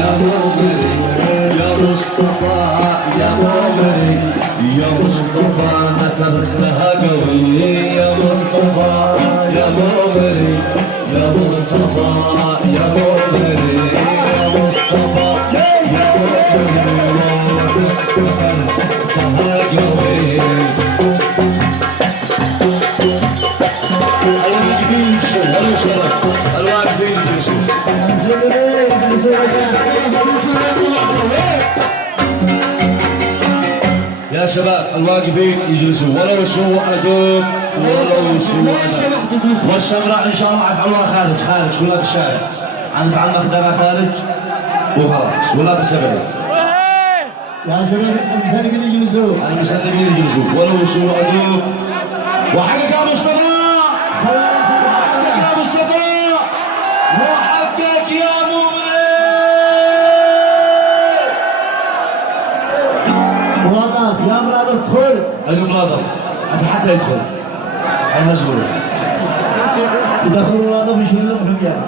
يا مغري يا مصطفى يا مغري يا مصطفى نثرتها قوي يا مصطفى يا مغري يا مصطفى يا مغري يا مصطفى يا مغري نثرتها قوي الواقفين يا شباب الواقفين يجلسوا ولو سووا أدب ولو سووا أدب والشمراء إن شاء الله عفعلوها خارج كلها في الشارع عند عم أخدرها خارج وخلاص ولا تسبب يا شباب المسلمين يجلسوا ولو سووا أدب وحقق يا مصطفى وحقق يا مصطفى وحقق يا ملاطف يا ملاطف ادخل أيوة ملاطف أنت حتى يدخل هيهزموا يدخلوا ملاطف يشيلوا لهم حجاب